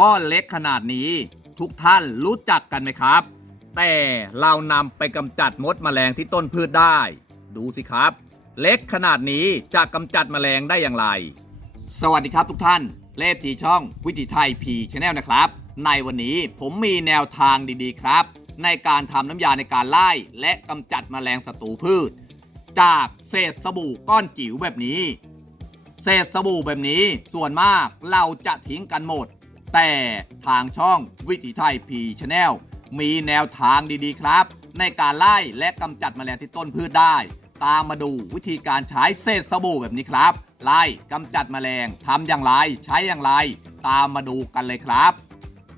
ก้อนเล็กขนาดนี้ทุกท่านรู้จักกันไหมครับ แต่เรานำไปกำจัดมดแมลงที่ต้นพืชได้ ดูสิครับ เล็กขนาดนี้จะกำจัดแมลงได้อย่างไร สวัสดีครับทุกท่าน เลขที่ช่องวิถีไทยพีชแนลนะครับ ในวันนี้ผมมีแนวทางดีๆครับ ในการทำน้ำยาในการไล่และกำจัดแมลงศัตรูพืช จาก เศษสบู่ก้อนจิ๋วแบบนี้ เศษสบู่แบบนี้ส่วนมากเราจะทิ้งกันหมด แต่ทางช่องวิถีไทยพีชแนลมีแนวทางดีๆครับ ในการไล่และกำจัดแมลงที่ต้นพืชได้ ตามมาดูวิธีการใช้เศษสบู่แบบนี้ครับ ไล่กำจัดแมลงทำอย่างไร ใช้อย่างไร ตามมาดูกันเลยครับ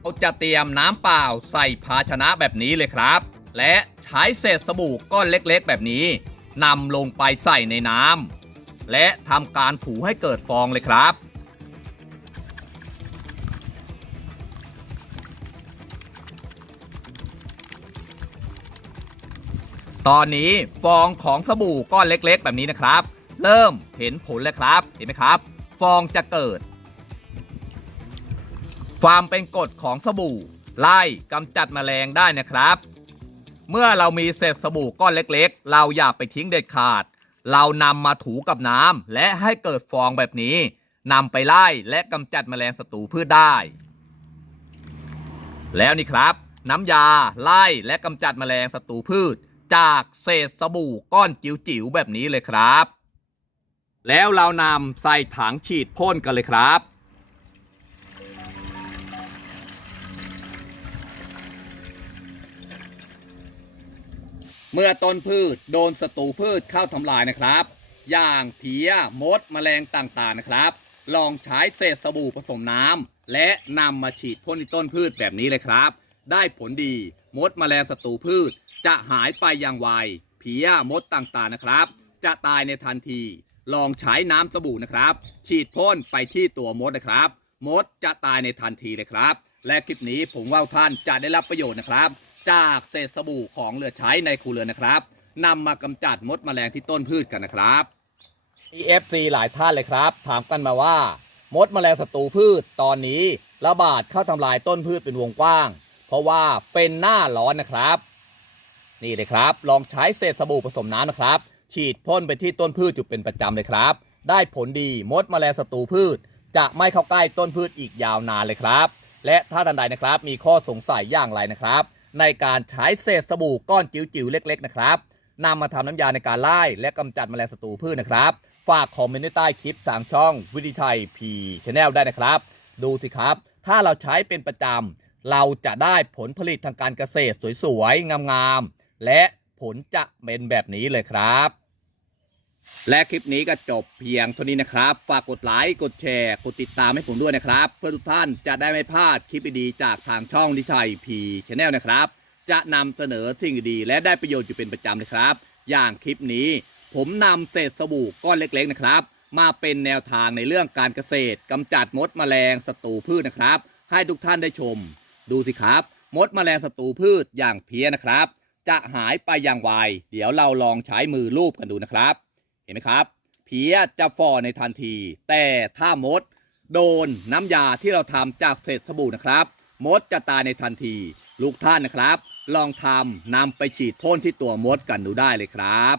เราจะเตรียมน้ำเปล่าใส่ภาชนะแบบนี้เลยครับ และใช้เศษสบู่ก้อนเล็กๆ แบบนี้ นำลงไปใส่ในน้ำและทำการถูให้เกิดฟองเลยครับ ตอนนี้ฟองของสบู่ก้อนเล็กๆ แบบนี้นะครับ เริ่มเห็นผลแล้วครับ เห็นไหมครับ ฟองจะเกิด ความเป็นกรดของสบู่ ไล่กำจัดแมลงได้นะครับ เมื่อเรามีเศษสบู่ก้อนเล็กๆ เราอย่าไปทิ้งเด็ดขาด เรานำมาถูกับน้ำและให้เกิดฟองแบบนี้นำไปไล่และกำจัดแมลงศัตรูพืชได้ แล้วนี่ครับ น้ำยาไล่และกำจัดแมลงศัตรูพืช จากเศษสบู่ก้อนจิ๋วๆแบบนี้เลยครับ แล้วเรานำใส่ถังฉีดพ่นกันเลยครับ เมื่อต้นพืชโดนศัตรูพืชเข้าทำลายนะครับ อย่างเพี้ยมดแมลงต่างๆนะครับ ลองใช้เศษสบู่ผสมน้ำและนำมาฉีดพ่นที่ต้นพืชแบบนี้เลยครับ ได้ผลดีมดแมลงศัตรูพืช จะหายไปอย่างไวเพี้ยมดต่างๆนะครับ จะตายในทันที ลองใช้น้ำสบู่นะครับ ฉีดพ่นไปที่ตัวมดนะครับ มดจะตายในทันทีเลยครับ และคลิปนี้ผมว่าท่านจะได้รับประโยชน์นะครับ จากเศษสบู่ของเหลือใช้ในครัวเรือนนะครับนำมากำจัดมดแมลงที่ต้นพืชกันนะครับ EFC หลายท่านเลยครับ ถามกันมาว่า มดแมลงศัตรูพืชตอนนี้ระบาดเข้าทำลายต้นพืชเป็นวงกว้าง เพราะว่าเป็นหน้าร้อนนะครับ นี่เลยครับ ลองใช้เศษสบู่ผสมน้ำนะครับ ฉีดพ่นไปที่ต้นพืชอยู่เป็นประจำเลยครับ ได้ผลดีมดแมลงศัตรูพืช จะไม่เข้าใกล้ต้นพืชอีกยาวนานเลยครับ และถ้าท่านใดนะครับ มีข้อสงสัยอย่างไรนะครับ ในการใช้เศษสบู่ก้อนจิ๋วๆเล็ก ๆ นะครับนำมาทำน้ำยาในการไล่และกำจัดแมลงศัตรูพืชนะครับ ฝากคอมเมนต์ใต้คลิปทางช่องวิธีไทยพีชแนลได้นะครับ ดูสิครับ ถ้าเราใช้เป็นประจำเราจะได้ผลผลิตทางการเกษตรสวยๆ งามๆ และผลจะเป็นแบบนี้เลยครับ และคลิปนี้ก็จบเพียงเท่านี้นะครับ ฝากกดไลค์กดแชร์กดติดตามให้ผมด้วยนะครับ เพื่อทุกท่านจะได้ไม่พลาดคลิปดีๆจากทางช่องดิชัยพีชแนลนะครับ จะนำเสนอสิ่งดีๆและได้ประโยชน์อยู่เป็นประจำเลยครับ อย่างคลิปนี้ ผมนำเศษสบู่ก้อนเล็กๆนะครับ มาเป็นแนวทางในเรื่องการเกษตรกำจัดมดแมลงศัตรูพืชนะครับ ให้ทุกท่านได้ชม ดูสิครับ มดแมลงศัตรูพืชอย่างเพี้ยนะครับ จะหายไปอย่างไวเดี๋ยวเราลองใช้มือลูบกันดูนะครับ เห็นไหมครับ เพี้ยจะฟอในทันที แต่ถ้ามดโดนน้ำยาที่เราทำจากเศษสบู่นะครับ มดจะตายในทันที ลูกท่านนะครับ ลองทำนำไปฉีดพ่นที่ตัวมดกันดูได้เลยครับ